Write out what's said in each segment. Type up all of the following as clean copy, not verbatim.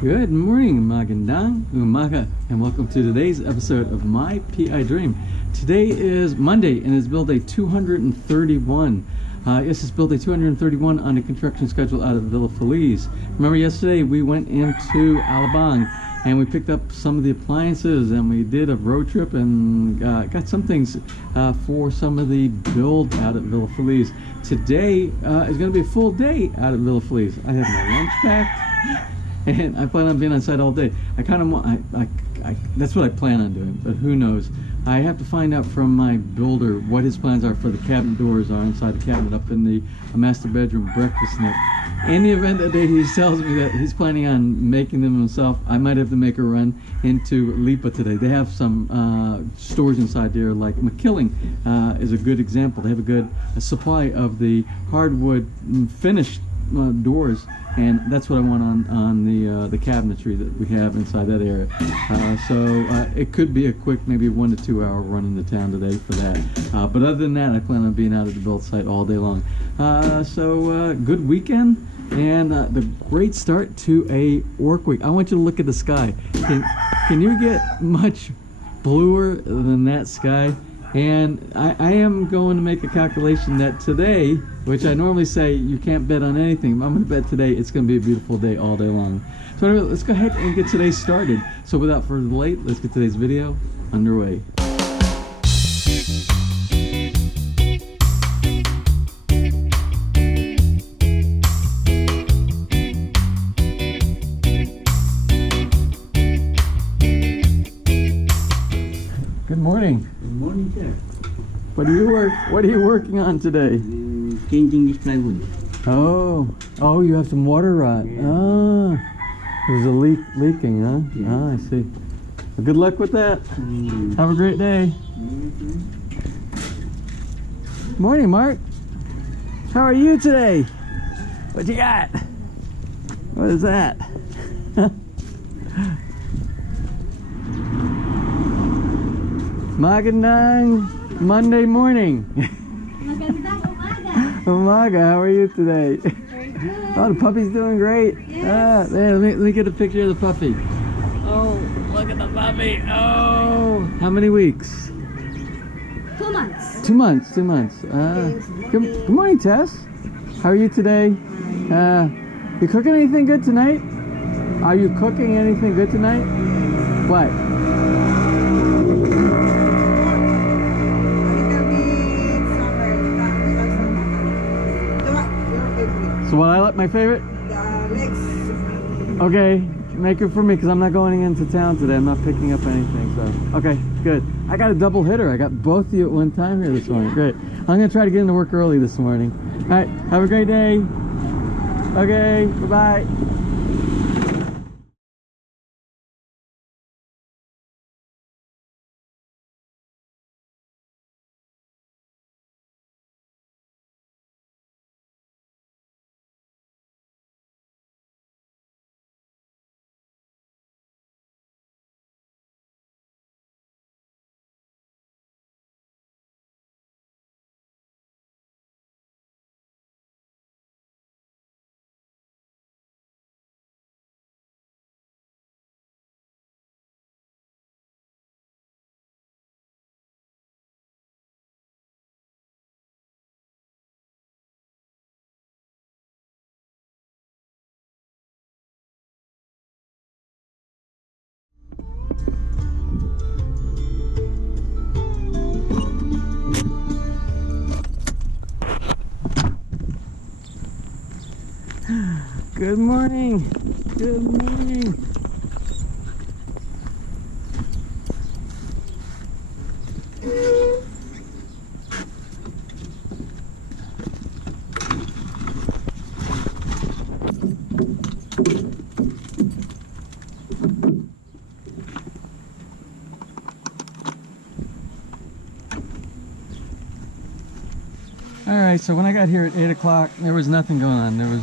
Good morning, Magandang Umaga, and welcome to today's episode of My PI Dream. Today is Monday, and it's build day 231. Yes, it's build day 231 on the construction schedule out of Villa FELIZ. Remember yesterday we went into Alabang and we picked up some of the appliances and we did a road trip and got some things for some of the build out at Villa FELIZ. Today is going to be a full day out at Villa FELIZ. I have my lunch packed and I plan on being on site all day. I kind of want, that's what I plan on doing, but who knows. I have to find out from my builder what his plans are for the cabinet doors are inside the cabinet up in the master bedroom breakfast nook. In the event that he tells me that he's planning on making them himself, I might have to make a run into Lipa today. They have some stores inside there, like McKilling is a good example. They have a good supply of the hardwood finished doors, and that's what I want on the cabinetry that we have inside that area. So it could be a quick, maybe 1 to 2 hour run into town today for that. But other than that, I plan on being out at the build site all day long. So good weekend and the great start to a work week. I want you to look at the sky. Can you get much bluer than that sky? And I am going to make a calculation that today, which I normally say you can't bet on anything, but I'm going to bet today it's going to be a beautiful day all day long. So anyway, let's go ahead and get today started. So without further delay, let's get today's video underway. Good morning. Good morning, sir. What are you working on today? Changing this plywood. Oh, you have some water rot. Yeah. Ah, there's a leaking, huh? Yeah. Ah, I see. Well, good luck with that. Have a great day. Morning, Mark. How are you today? What you got? What is that? Magandang Monday morning. Magandang umaga. Umaga, how are you today? Very good. Oh, the puppy's doing great. Yes. There, let me get a picture of the puppy. Oh, look at the puppy. Oh, how many weeks? 2 months. 2 months, 2 months. Good morning, Tess. How are you today? You cooking anything good tonight? Are you cooking anything good tonight? What? So what I like, my favorite? Legs. Okay, make it for me because I'm not going into town today. I'm not picking up anything. So okay, good. I got a double hitter. I got both of you at one time here this morning. Great. I'm gonna try to get into work early this morning. All right, have a great day. Okay, bye-bye. Good morning. Good morning. Alright, so when I got here at 8 o'clock, there was nothing going on. There was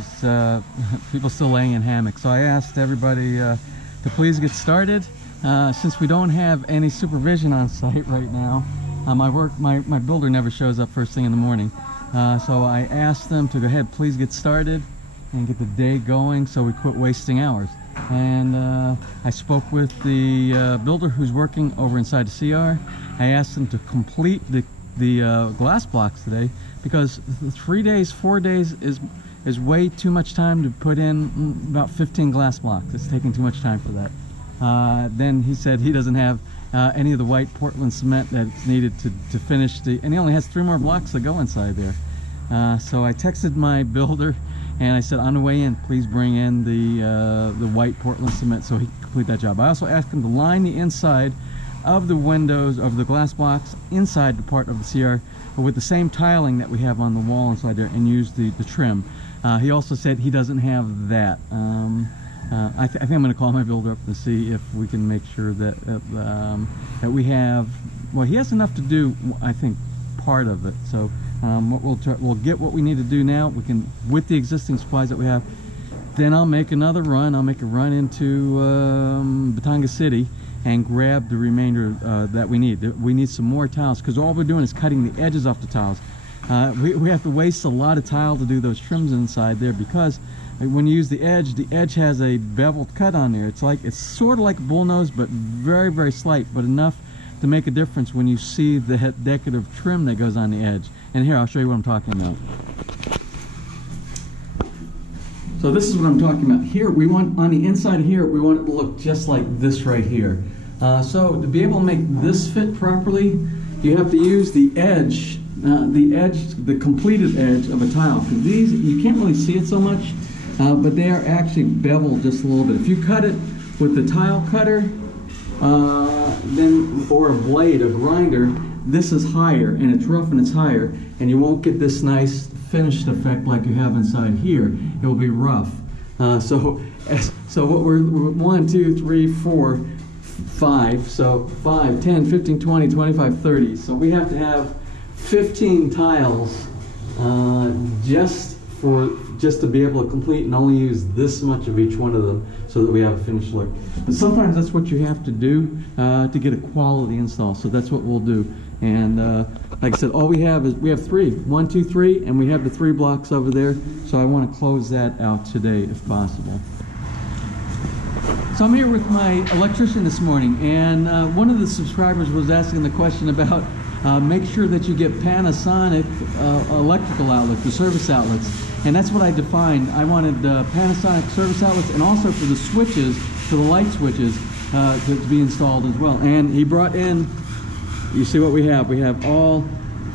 people still laying in hammocks. So I asked everybody to please get started. Since we don't have any supervision on site right now, my builder never shows up first thing in the morning. So I asked them to go ahead, please get started and get the day going so we quit wasting hours. and I spoke with the builder who's working over inside the CR. I asked him to complete the glass blocks today, because 3 days, 4 days is way too much time to put in about 15 glass blocks. It's taking too much time for that. Then he said he doesn't have any of the white Portland cement that's needed to finish and he only has 3 more blocks to go inside there. So I texted my builder and I said, on the way in, please bring in the white Portland cement so he can complete that job. I also asked him to line the inside of the windows of the glass blocks inside the part of the CR with the same tiling that we have on the wall inside there, and use the trim. He also said he doesn't have that. I think I'm going to call my builder up to see if we can make sure that that we have. Well, he has enough to do, I think, part of it. So we'll get what we need to do now. We can, with the existing supplies that we have. Then I'll make another run. I'll make a run into Batanga City and grab the remainder that we need. We need some more tiles, because all we're doing is cutting the edges off the tiles. We have to waste a lot of tile to do those trims inside there, because when you use the edge has a beveled cut on there. It's sort of like a bullnose, but very, very slight, but enough to make a difference when you see the decorative trim that goes on the edge. And here, I'll show you what I'm talking about. So this is what I'm talking about. Here, we want, on the inside here, we want it to look just like this right here. So to be able to make this fit properly, you have to use the edge, the completed edge of a tile. Because these, you can't really see it so much, but they are actually beveled just a little bit. If you cut it with the tile cutter, or a blade, a grinder, this is higher, and it's rough and it's higher, and you won't get this nice finished effect like you have inside here. It will be rough. So what we're 1, 2, 3, 4, 5. So 5, 10, 15, 20, 25, 30. So we have to have 15 tiles just to be able to complete and only use this much of each one of them, so that we have a finished look. But sometimes that's what you have to do to get a quality install. So that's what we'll do. And like I said, all we have is, we have 3, 1, 2, 3, and we have the 3 blocks over there. So I want to close that out today if possible. So I'm here with my electrician this morning, and one of the subscribers was asking the question about make sure that you get Panasonic electrical outlets, the service outlets. And that's what I defined. I wanted Panasonic service outlets, and also for the switches, for the light switches, to be installed as well. And he brought in, you see what we have. We have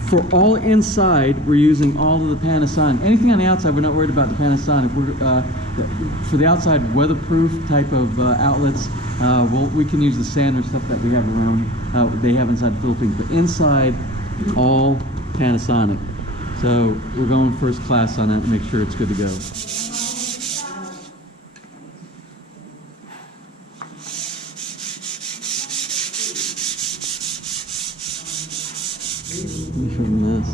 for all inside, we're using all of the Panasonic. Anything on the outside, we're not worried about the Panasonic. For the outside weatherproof type of outlets, we can use the standard stuff that we have around, they have inside the Philippines. But inside, all Panasonic. So we're going first class on that to make sure it's good to go. From this.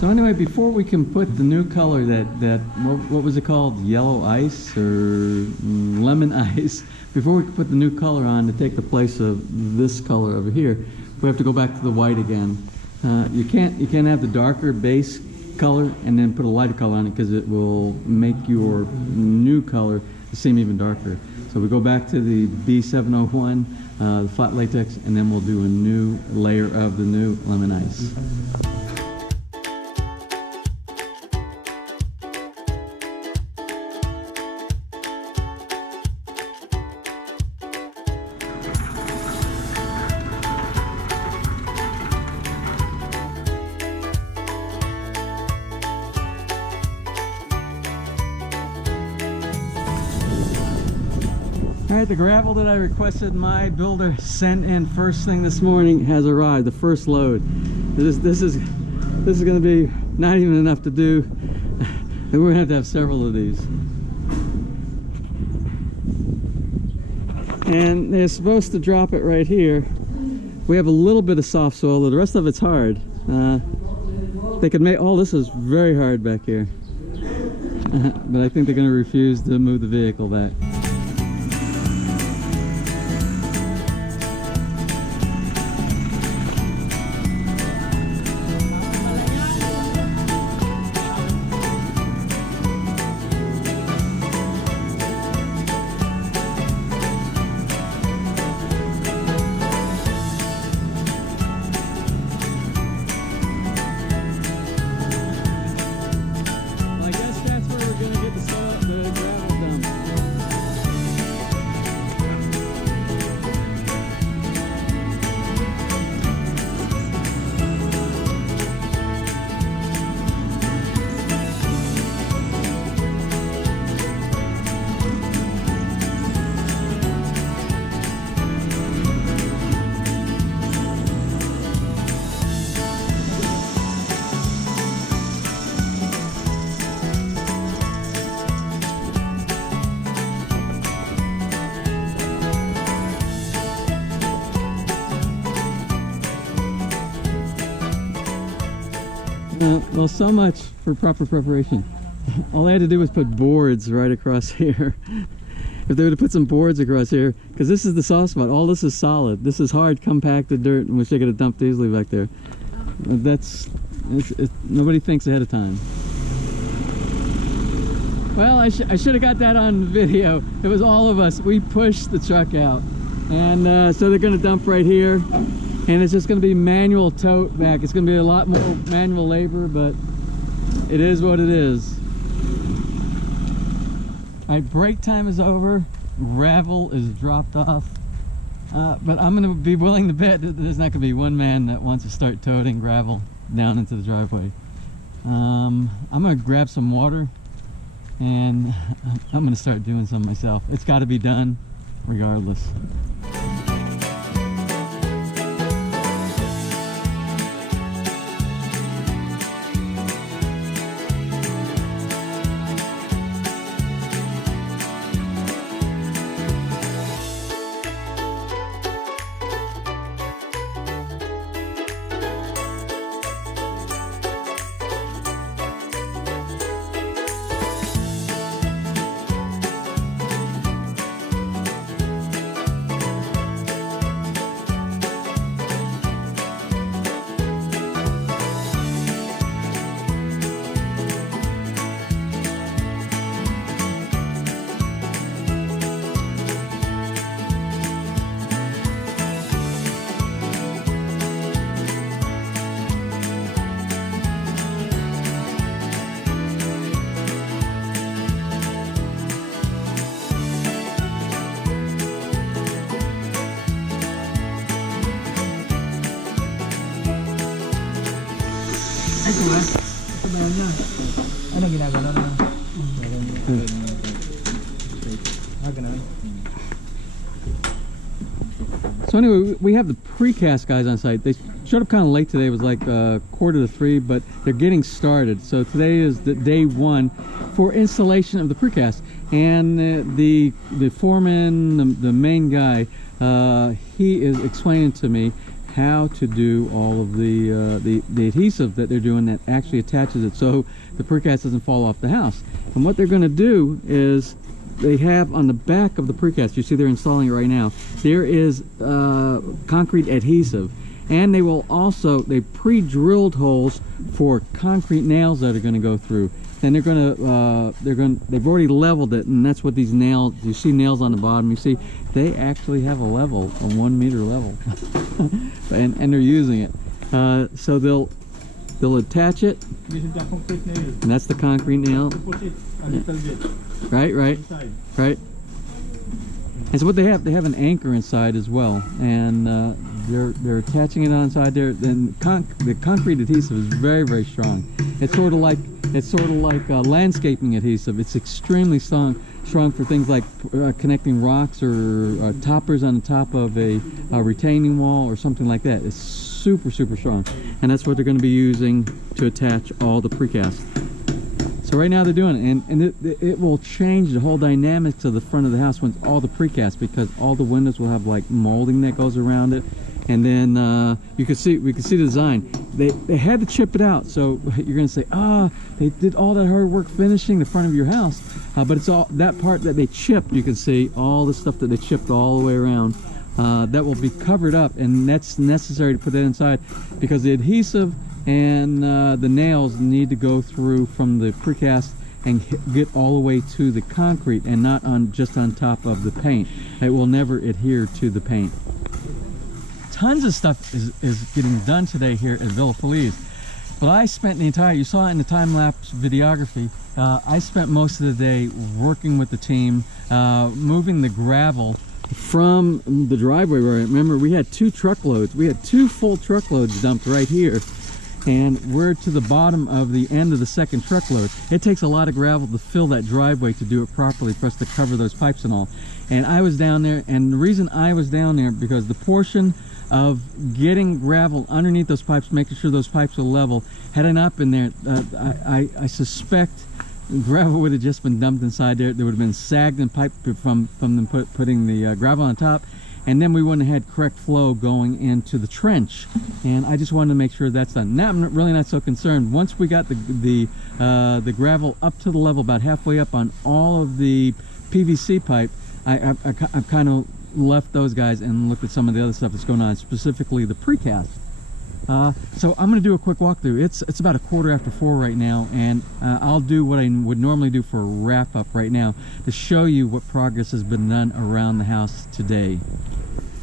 So anyway, before we can put the new color what was it called? Yellow ice or lemon ice? Before we can put the new color on to take the place of this color over here, we have to go back to the white again. You can't have the darker base color and then put a lighter color on it, because it will make your new color seem even darker. So we go back to the B701, the flat latex, and then we'll do a new layer of the new lemon ice. All right, the gravel that I requested my builder sent in first thing this morning has arrived, the first load. This is going to be not even enough to do. We're going to have several of these. And they're supposed to drop it right here. We have a little bit of soft soil, the rest of it's hard. They could make, this is very hard back here. But I think they're going to refuse to move the vehicle back. Well, so much for proper preparation. All I had to do was put boards right across here. If they would have put some boards across here, because this is the soft spot. All this is solid. This is hard, compacted dirt, and wish they could have dumped easily back there. But nobody thinks ahead of time. Well, I should have got that on video. It was all of us. We pushed the truck out. And so they're going to dump right here. And it's just going to be manual tote back. It's going to be a lot more manual labor, but it is what it is. All right, break time is over. Gravel is dropped off. But I'm going to be willing to bet that there's not going to be one man that wants to start toting gravel down into the driveway. I'm going to grab some water and I'm going to start doing some myself. It's got to be done regardless. Ito ba? Ito ba niya? Ano ginagawa na? Ganun. So anyway, we have the precast guys on site. They showed up kind of late today. It was like 2:45, but they're getting started. So today is the day one for installation of the precast. And the foreman, the main guy, he is explaining to me how to do all of the adhesive that they're doing that actually attaches it so the precast doesn't fall off the house. And what they're going to do is they have on the back of the precast, you see they're installing it right now, there is concrete adhesive, and they will also, they pre-drilled holes for concrete nails that are going to go through. Then they've already leveled it, and that's what these nails, you see nails on the bottom, you see they actually have a level, a 1 meter level. and they're using it. So they'll attach it, and that's the concrete nail. Right. And so what they have an anchor inside as well, and they're attaching it on inside there. Then the concrete adhesive is very, very strong. It's sort of like landscaping adhesive. It's extremely strong for things like connecting rocks or toppers on the top of a retaining wall or something like that. It's super, super strong, and that's what they're going to be using to attach all the precast. So right now they're doing it, and it will change the whole dynamics of the front of the house when all the precast, because all the windows will have like molding that goes around it, And then we could see the design. They had to chip it out, so you're gonna say, they did all that hard work finishing the front of your house, but it's all that part that they chipped. You can see all the stuff that they chipped all the way around. That will be covered up, and that's necessary to put that inside because the adhesive and the nails need to go through from the precast and get all the way to the concrete and not just on top of the paint. It will never adhere to the paint. Tons of stuff is getting done today here at Villa FELIZ, but I spent you saw it in the time-lapse videography, I spent most of the day working with the team, moving the gravel from the driveway. Remember, we had 2 truckloads. We had 2 full truckloads dumped right here, and we're to the bottom of the end of the second truckload. It takes a lot of gravel to fill that driveway to do it properly for us to cover those pipes and all. And I was down there, and the reason I was down there because the portion of getting gravel underneath those pipes, making sure those pipes are level, had I not been there, I suspect gravel would have just been dumped inside there. There would have been sagged and pipe from them putting the gravel on top, and then we wouldn't have had correct flow going into the trench. And I just wanted to make sure that's done. Now I'm really not so concerned. Once we got the gravel up to the level about halfway up on all of the PVC pipe, I've kind of left those guys and looked at some of the other stuff that's going on, specifically the precast. So I'm going to do a quick walkthrough. It's about 4:15 right now, and I'll do what I would normally do for a wrap up right now to show you what progress has been done around the house today.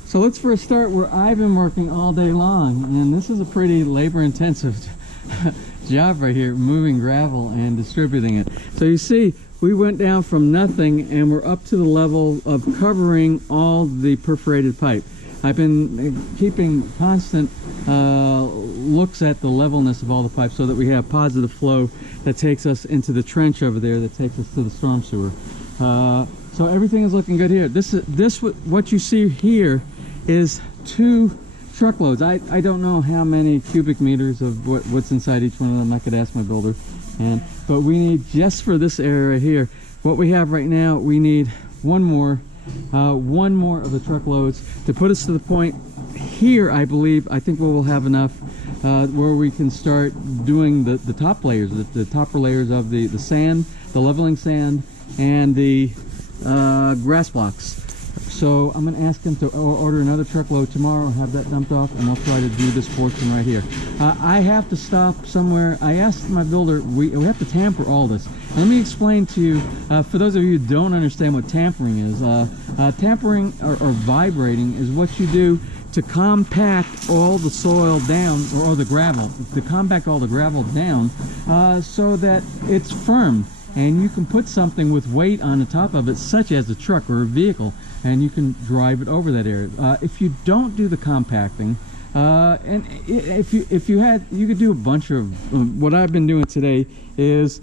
So let's first start where I've been working all day long, and this is a pretty labor intensive job right here, moving gravel and distributing it. So you see, we went down from nothing and we're up to the level of covering all the perforated pipe. I've been keeping constant looks at the levelness of all the pipes so that we have positive flow that takes us into the trench over there, that takes us to the storm sewer. So everything is looking good here. What you see here is 2 truckloads. I don't know how many cubic meters of what's inside each one of them. I could ask my builder. But we need, just for this area here, what we have right now, we need one more of the truckloads to put us to the point here. I think we'll have enough where we can start doing the top layers, the topper layers of the sand, the leveling sand, and the grass blocks. So I'm going to ask them to order another truckload tomorrow, have that dumped off, and we'll try to do this portion right here. I have to stop somewhere. I asked my builder, we have to tamper all this. And let me explain to you, for those of you who don't understand what tampering is, tampering or vibrating is what you do to compact all the soil down, or the gravel, to compact all the gravel down so that it's firm. And you can put something with weight on the top of it, such as a truck or a vehicle, and you can drive it over that area. If you don't do the compacting, and if you could do a bunch of what I've been doing today is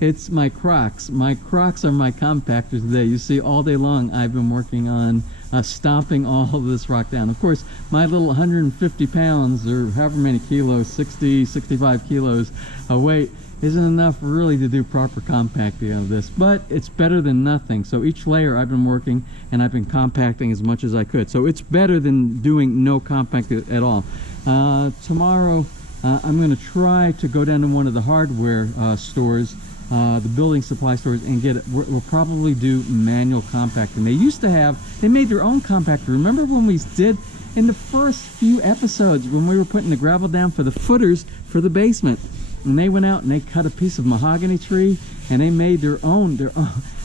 it's my CROCS. My CROCS are my compactors today. You see, all day long I've been working on stomping all of this rock down. Of course, my little 150 pounds or however many kilos, 65 kilos of weight isn't enough really to do proper compacting of this, but it's better than nothing. So each layer I've been working and I've been compacting as much as I could. So it's better than doing no compacting at all. Tomorrow I'm going to try to go down to one of the hardware stores, the building supply stores, and get it. We'll probably do manual compacting. They made their own compactor. Remember when we did in the first few episodes when we were putting the gravel down for the footers for the basement? And they went out and they cut a piece of mahogany tree and they made their own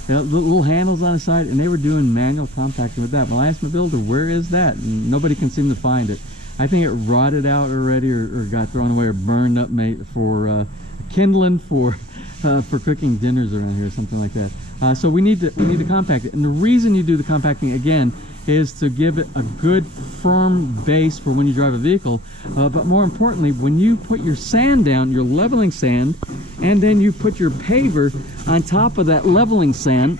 little handles on the side, and they were doing manual compacting with that. Well, I asked my builder, where is that? And nobody can seem to find it. I think it rotted out already, or got thrown away, or burned up for kindling for cooking dinners around here, or something like that. So we need to compact it. And the reason you do the compacting, again, is to give it a good firm base for when you drive a vehicle, but more importantly, when you put your sand down, your leveling sand, and then you put your paver on top of that leveling sand,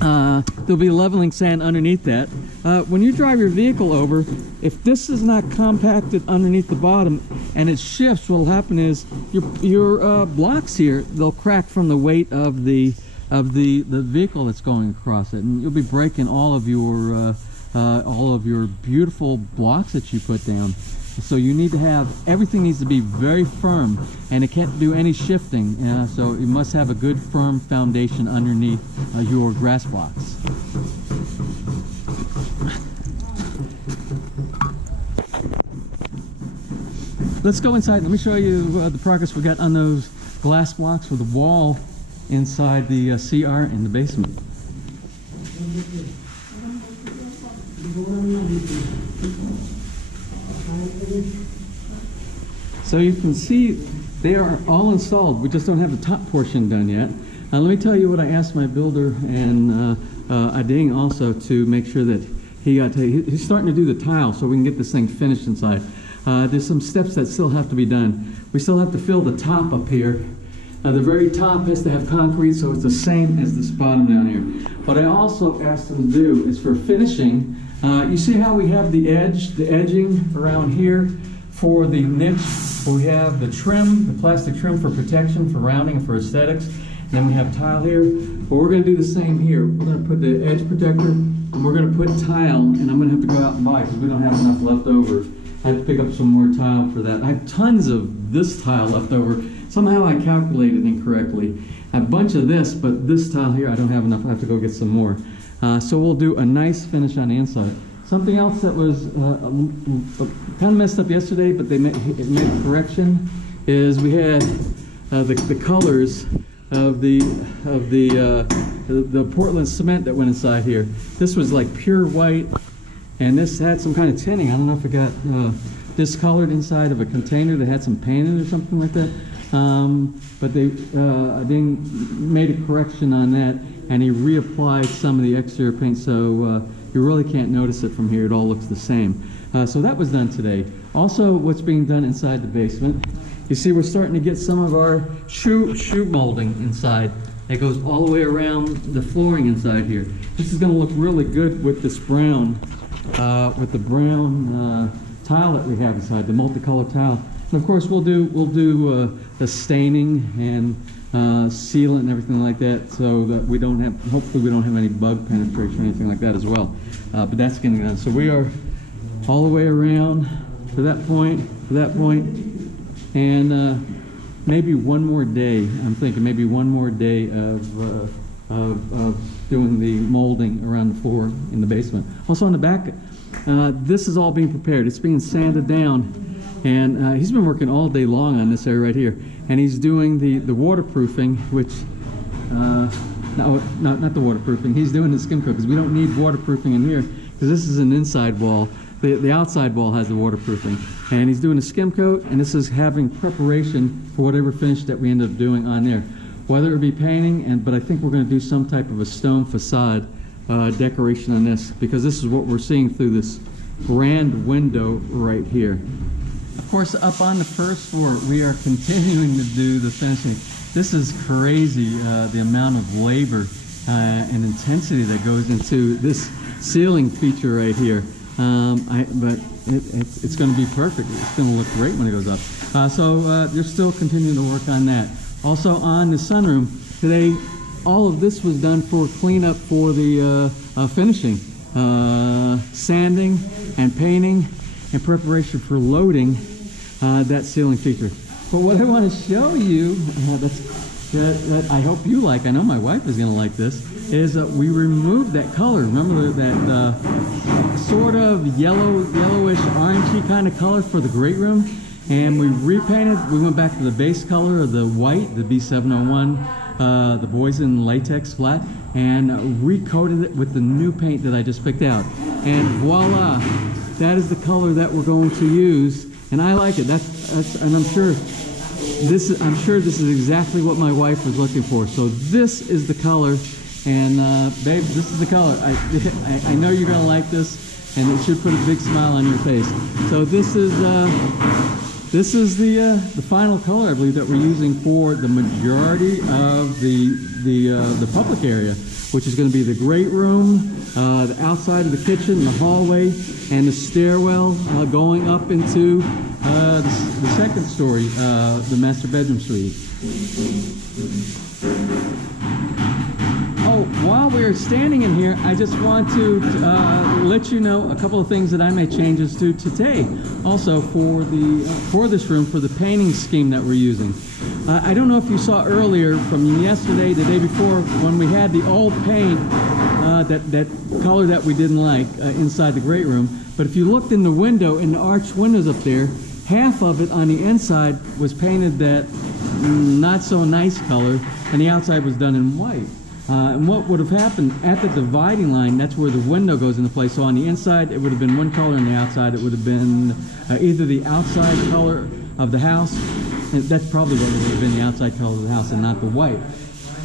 there'll be leveling sand underneath that. When you drive your vehicle over, if this is not compacted underneath the bottom and it shifts, what'll happen is your blocks here, they'll crack from the weight of the vehicle that's going across it, and you'll be breaking all of your all of your beautiful blocks that you put down. So you need to have, everything needs to be very firm, and it can't do any shifting. So you must have a good firm foundation underneath your grass blocks. Let's go inside. Let me show you the progress we got on those glass blocks for the wall inside the CR in the basement. So you can see they are all installed. We just don't have the top portion done yet. Let me tell you what I asked my builder and Ading also to make sure that he's starting to do the tile so we can get this thing finished inside. There's some steps that still have to be done. We still have to fill the top up here. The very top has to have concrete so it's the same as this bottom down here. What I also asked him to do is for finishing, you see how we have the edging around here for the niche. We have the trim, the plastic trim for protection, for rounding, and for aesthetics. And then we have tile here. But we're going to do the same here. We're going to put the edge protector, and we're going to put tile, and I'm going to have to go out and buy because we don't have enough left over. I have to pick up some more tile for that. I have tons of this tile left over. Somehow I calculated incorrectly. I have a bunch of this, but this tile here I don't have enough. I have to go get some more. So we'll do a nice finish on the inside. Something else that was kind of messed up yesterday, but they made a correction, is we had the colors of the Portland cement that went inside here. This was like pure white, and this had some kind of tinting. I don't know if it got discolored inside of a container that had some paint in it or something like that. But they made a correction on that, and he reapplied some of the exterior paint, so you really can't notice it from here. It all looks the same. So that was done today. Also, what's being done inside the basement, you see we're starting to get some of our shoe molding inside. It goes all the way around the flooring inside here. This is going to look really good with this brown, with the brown tile that we have inside, the multicolored tile. And of course, we'll do the staining and sealant and everything like that, so that we don't have, hopefully we don't have any bug penetration or anything like that as well. But that's getting done. So we are all the way around to that point, and maybe one more day. I'm thinking maybe one more day of doing the molding around the floor in the basement. Also on the back, this is all being prepared. It's being sanded down, and he's been working all day long on this area right here. And he's doing the waterproofing, which, no, not the waterproofing. He's doing the skim coat because we don't need waterproofing in here because this is an inside wall. The outside wall has the waterproofing. And he's doing a skim coat, and this is having preparation for whatever finish that we end up doing on there. Whether it be painting, but I think we're going to do some type of a stone facade decoration on this, because this is what we're seeing through this grand window right here. Of course, up on the first floor, we are continuing to do the finishing. This is crazy, the amount of labor and intensity that goes into this ceiling feature right here. But it's going to be perfect. It's going to look great when it goes up. So they're still continuing to work on that. Also on the sunroom, today all of this was done for cleanup for the finishing. Sanding and painting in preparation for loading that ceiling feature. But what I want to show you, that I hope you like, I know my wife is going to like this, is that we removed that color. Remember that sort of yellowish orangey kind of color for the great room? And we repainted. We went back to the base color of the white, the B701, the Boysen latex flat, and recoated it with the new paint that I just picked out. And voila, that is the color that we're going to use. And I like it. And I'm sure this is exactly what my wife was looking for. So this is the color, and babe, this is the color. I know you're gonna like this, and it should put a big smile on your face. So this is the final color, I believe, that we're using for the majority of the public area, which is going to be the great room, the outside of the kitchen, the hallway, and the stairwell going up into the second story, the master bedroom suite. Oh, while we're standing in here, I just want to let you know a couple of things that I made changes to today. Also for this room, for the painting scheme that we're using. I don't know if you saw earlier from yesterday, the day before, when we had the old paint, that color that we didn't like inside the great room. But if you looked in the window, in the arched windows up there, half of it on the inside was painted that not so nice color, and the outside was done in white. And what would have happened at the dividing line, that's where the window goes into place. So on the inside it would have been one color, and the outside it would have been either the outside color of the house, and that's probably what would have been the outside color of the house and not the white.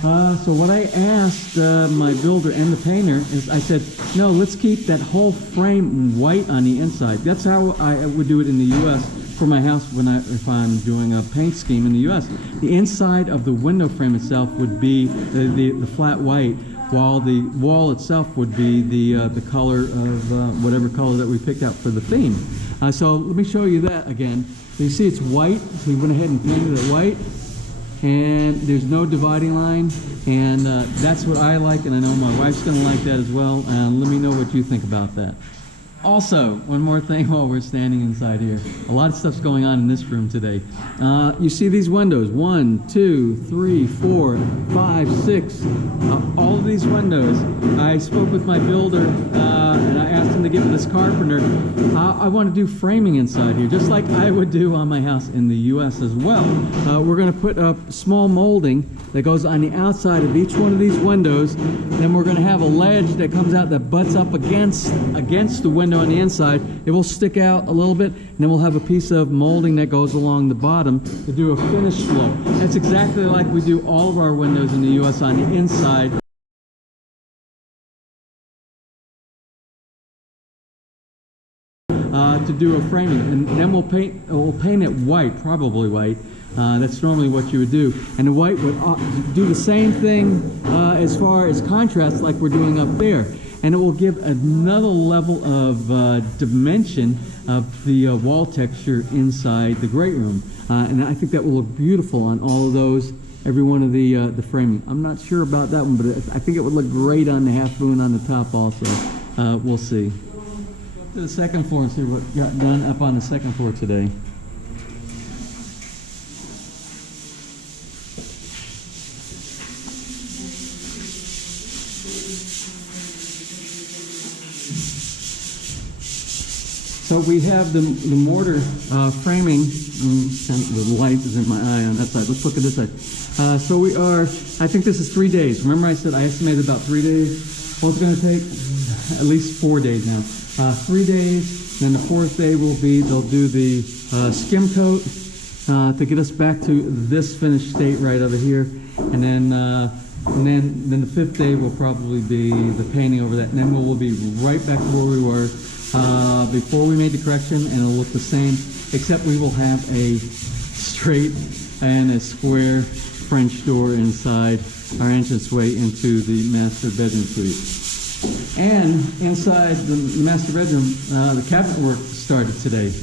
So what I asked my builder and the painter is, I said, no, let's keep that whole frame white on the inside. That's how I would do it in the U.S. for my house if I'm doing a paint scheme in the U.S. The inside of the window frame itself would be the flat white, while the wall itself would be the color of whatever color that we picked out for the theme. So let me show you that again. So you see it's white, so we went ahead and painted it white. And there's no dividing line, and that's what I like, and I know my wife's going to like that as well. And let me know what you think about that. Also, one more thing while we're standing inside here. A lot of stuff's going on in this room today. You see these windows, 1, 2, 3, 4, 5, 6. All of these windows. I spoke with my builder, and I asked him to give this carpenter. I want to do framing inside here, just like I would do on my house in the U.S. as well. We're going to put up small molding that goes on the outside of each one of these windows. Then we're going to have a ledge that comes out that butts up against the window on the inside. It will stick out a little bit, and then we'll have a piece of molding that goes along the bottom to do a finished look. That's exactly like we do all of our windows in the U.S. on the inside. To do a framing, and then we'll paint it white, probably white. That's normally what you would do, and the white would do the same thing as far as contrast like we're doing up there, and it will give another level of dimension of the wall texture inside the great room, and I think that will look beautiful on all of those, every one of the framing. I'm not sure about that one, but I think it would look great on the half moon on the top also. We'll see. To the second floor and see what got done up on the second floor today. So we have the mortar framing. The light is in my eye on that side. Let's look at this side. So we are, I think this is 3 days. Remember I said I estimated about 3 days? Well, it's going to take at least 4 days now. 3 days, then the 4th day will be, they'll do the skim coat to get us back to this finished state right over here, and then the 5th day will probably be the painting over that, and then we'll be right back to where we were before we made the correction, and it'll look the same, except we will have a straight and a square French door inside our entranceway into the master bedroom suite. And inside the master bedroom, the cabinet work started today,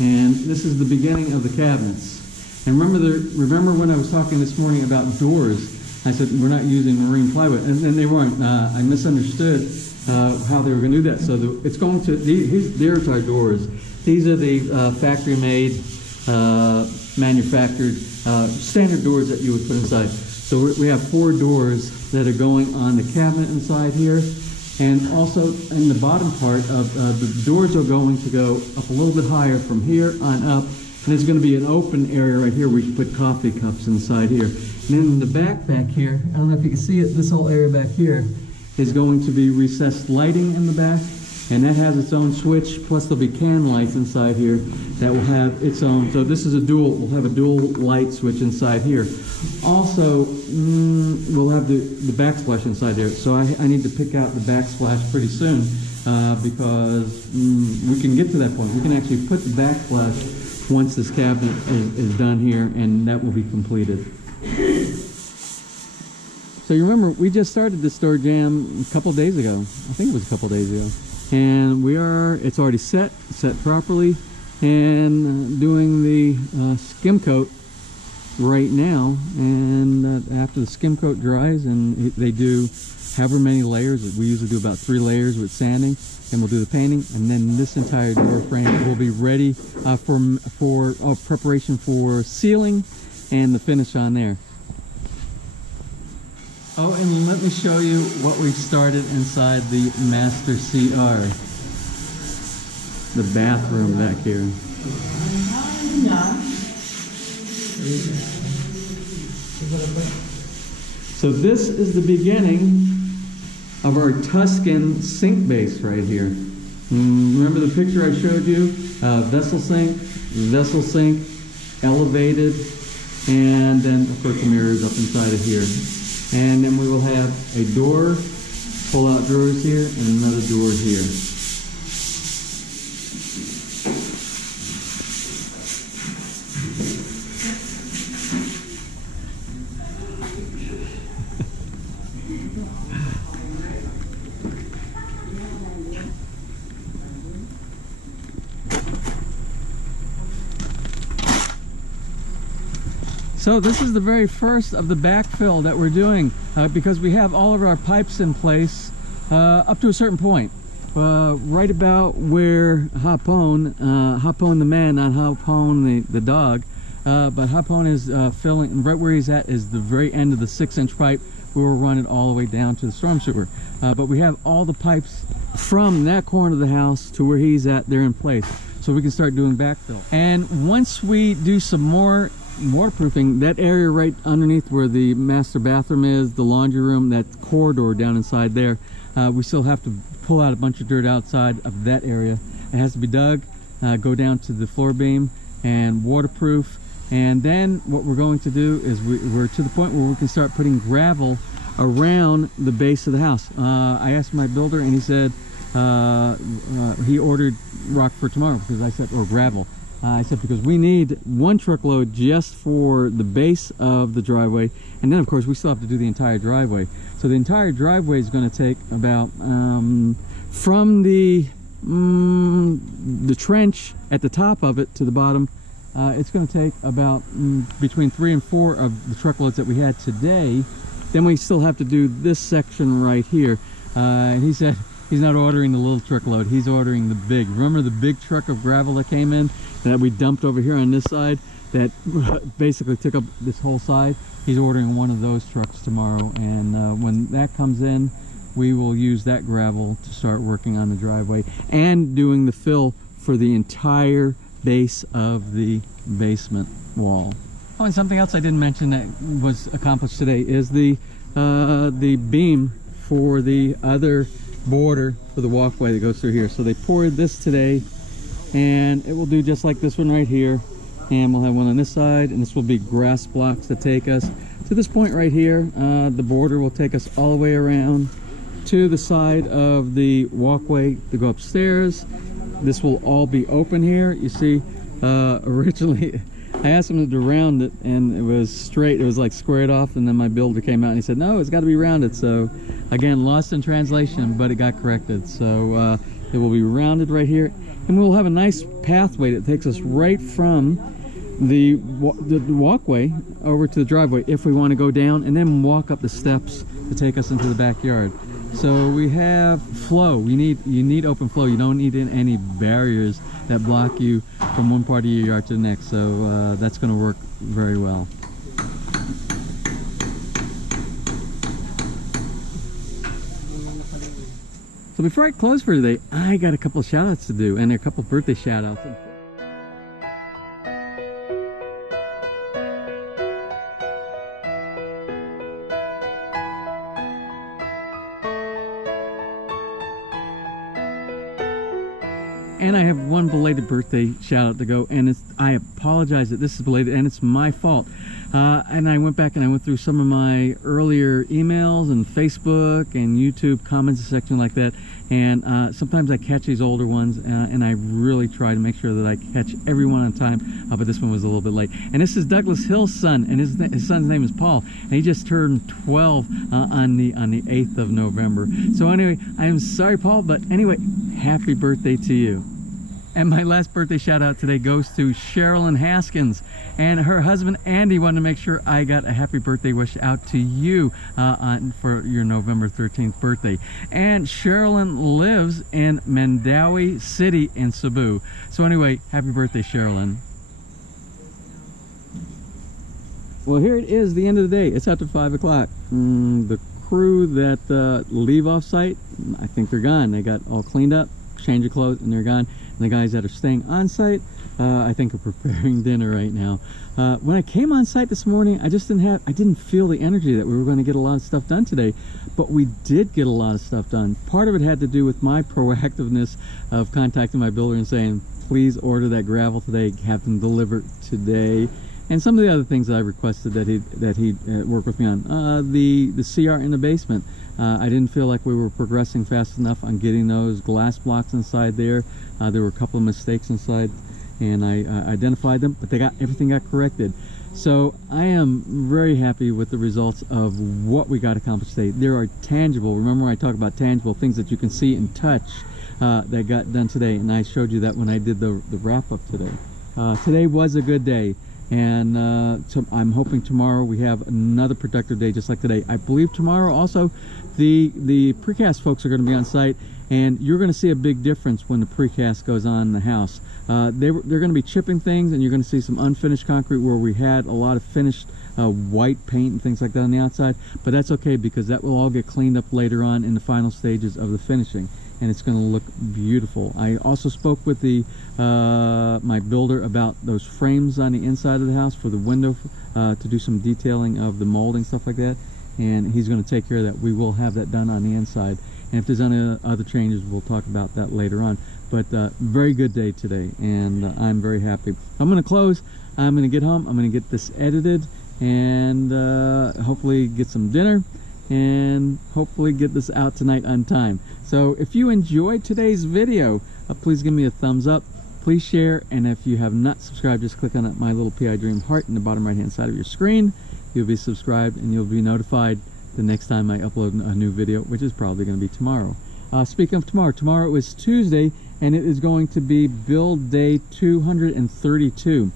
and this is the beginning of the cabinets. And remember when I was talking this morning about doors, I said we're not using marine plywood, and then they weren't. I misunderstood how they were going to do that. So it's going to, there's our doors. These are the factory-made, manufactured, standard doors that you would put inside. So we have 4 doors that are going on the cabinet inside here. And also in the bottom part of the doors are going to go up a little bit higher from here on up. And there's going to be an open area right here where you can put coffee cups inside here. And then in the back here, I don't know if you can see it, this whole area back here is going to be recessed lighting in the back. And that has its own switch, plus there'll be can lights inside here that will have its own. So this is we'll have a dual light switch inside here. Also, we'll have the backsplash inside there. So I need to pick out the backsplash pretty soon because we can get to that point. We can actually put the backsplash once this cabinet is done here, and that will be completed. So you remember, we just started this door jam a couple days ago. I think it was a couple days ago. And it's already set properly, and doing the skim coat right now. And after the skim coat dries and they do however many layers. We usually do about 3 layers with sanding, and we'll do the painting, and then this entire door frame will be ready for preparation for sealing and the finish on there. Oh, and let me show you what we've started inside the master CR. The bathroom back here. So this is the beginning of our Tuscan sink base right here. Remember the picture I showed you? Vessel sink, elevated, and then of course the mirrors up inside of here. And then we will have a door, pull-out drawers here, and another door here. So this is the very first of the backfill that we're doing because we have all of our pipes in place up to a certain point. Right about where Hapon the man, not Hapon the dog, but Hapon is filling, right where he's at is the very end of the 6-inch pipe. We will run it all the way down to the storm sewer. But we have all the pipes from that corner of the house to where he's at, they're in place. So we can start doing backfill. And once we do some more waterproofing, that area right underneath where the master bathroom is, the laundry room, that corridor down inside there, we still have to pull out a bunch of dirt outside of that area. It has to be dug, go down to the floor beam and waterproof. And then what we're going to do is we're to the point where we can start putting gravel around the base of the house. I asked my builder and he said he ordered rock for tomorrow because I said, or gravel. I said because we need 1 truckload just for the base of the driveway, and then of course we still have to do the entire driveway. So the entire driveway is going to take about from the trench at the top of it to the bottom. It's going to take about between 3 and 4 of the truckloads that we had today. Then we still have to do this section right here. And he said he's not ordering the little truckload, he's ordering the big. Remember the big truck of gravel that came in that we dumped over here on this side that basically took up this whole side? He's ordering one of those trucks tomorrow, and when that comes in, we will use that gravel to start working on the driveway and doing the fill for the entire base of the basement wall. Oh, and something else I didn't mention that was accomplished today is the beam for the other border for the walkway that goes through here. So they poured this today, and it will do just like this one right here, and we'll have one on this side, and this will be grass blocks that take us to this point right here. The border will take us all the way around to the side of the walkway to go upstairs. This will all be open here. You see, originally I asked him to round it and it was straight, it was like squared off, and then my builder came out and he said no, it's got to be rounded. So again, lost in translation, but it got corrected. So it will be rounded right here, and we'll have a nice pathway that takes us right from the walkway over to the driveway if we want to go down, and then walk up the steps to take us into the backyard. So we have flow. You need open flow. You don't need any barriers that block you from one part of your yard to the next. So that's going to work very well. So before I close for today, I got a couple of shout outs to do, and a couple of birthday shout outs. And I have one belated birthday shout out to go, and I apologize that this is belated and it's my fault. And I went back and I went through some of my earlier emails and Facebook and YouTube comments section like that, and sometimes I catch these older ones, and I really try to make sure that I catch everyone on time, but this one was a little bit late. And this is Douglas Hill's son, and his son's name is Paul, and he just turned 12 on the 8th of November. So anyway, I am sorry, Paul, but anyway, happy birthday to you. And my last birthday shout out today goes to Sherilyn Haskins, and her husband Andy wanted to make sure I got a happy birthday wish out to you for your November 13th birthday. And Sherilyn lives in Mandawi City in Cebu. So anyway, happy birthday, Sherilyn. Well, here it is, the end of the day. It's after 5 o'clock. The crew that leave off site, I think they're gone. They got all cleaned up, change of clothes, and they're gone. And the guys that are staying on site, I think are preparing dinner right now. When I came on site this morning, I didn't feel the energy that we were going to get a lot of stuff done today, but we did get a lot of stuff done. Part of it had to do with my proactiveness of contacting my builder and saying, please order that gravel today, have them delivered today. And some of the other things that I requested that he work with me on. The CR in the basement. I didn't feel like we were progressing fast enough on getting those glass blocks inside there. There were a couple of mistakes inside, and I identified them, but everything got corrected. So I am very happy with the results of what we got accomplished today. There are tangible, remember when I talk about tangible things that you can see and touch that got done today, and I showed you that when I did the wrap-up today. Today was a good day. And so I'm hoping tomorrow we have another productive day just like today. I believe tomorrow also the precast folks are going to be on site, and you're going to see a big difference when the precast goes on in the house. They're going to be chipping things, and you're going to see some unfinished concrete where we had a lot of finished white paint and things like that on the outside, but that's okay because that will all get cleaned up later on in the final stages of the finishing, and it's going to look beautiful. I also spoke with my builder about those frames on the inside of the house for the window to do some detailing of the molding, stuff like that, and he's going to take care of that. We will have that done on the inside, and if there's any other changes, we'll talk about that later on. But very good day today, and I'm very happy. I'm going to close. I'm going to get home. I'm going to get this edited, and hopefully get some dinner, and hopefully get this out tonight on time. So if you enjoyed today's video, please give me a thumbs up, please share, and if you have not subscribed, just click on that My Little PI Dream heart in the bottom right hand side of your screen. You'll be subscribed and you'll be notified the next time I upload a new video, which is probably going to be tomorrow. Speaking of tomorrow is Tuesday, and it is going to be build day 232.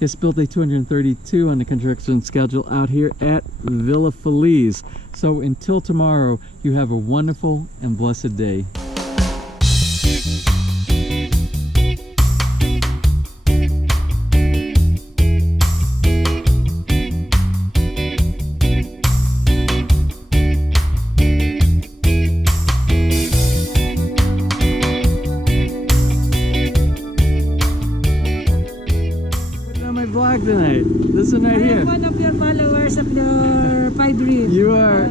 It's build day 232 on the construction schedule out here at Villa FELIZ. So until tomorrow, you have a wonderful and blessed day. Tonight, this one right here. I am one of your followers of your PI Dream. You are.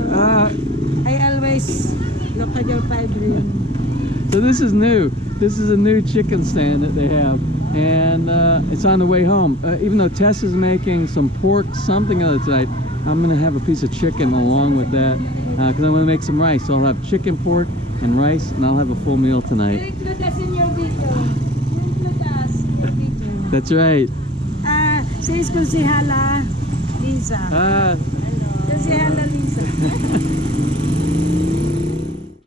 I always look at your PI Dream. So this is new. This is a new chicken stand that they have, and it's on the way home. Even though Tess is making some pork something other tonight, I'm gonna have a piece of chicken along with that because I'm gonna make some rice. So I'll have chicken, pork, and rice, and I'll have a full meal tonight. You include us in your video. You include us in your video. That's right. Says Consihala Lisa. Hello. Consihala Lisa.